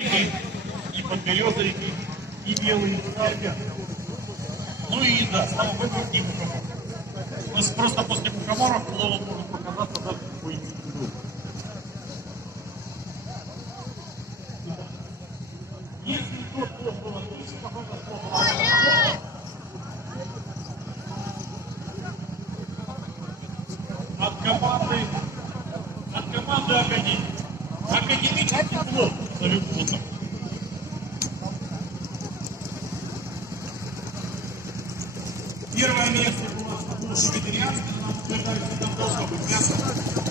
и подберезовики, и белые цветы. Ну и да, слава богу, и мухомор. Просто после мухомора плод может показаться даже какой-нибудь другой. Если тот плод был отлично, какой-то плод был от команды Академии. Академический плод, назовем его так. Первое место у нас на площади вегетарианской, нам утверждают, что там должно быть мясо.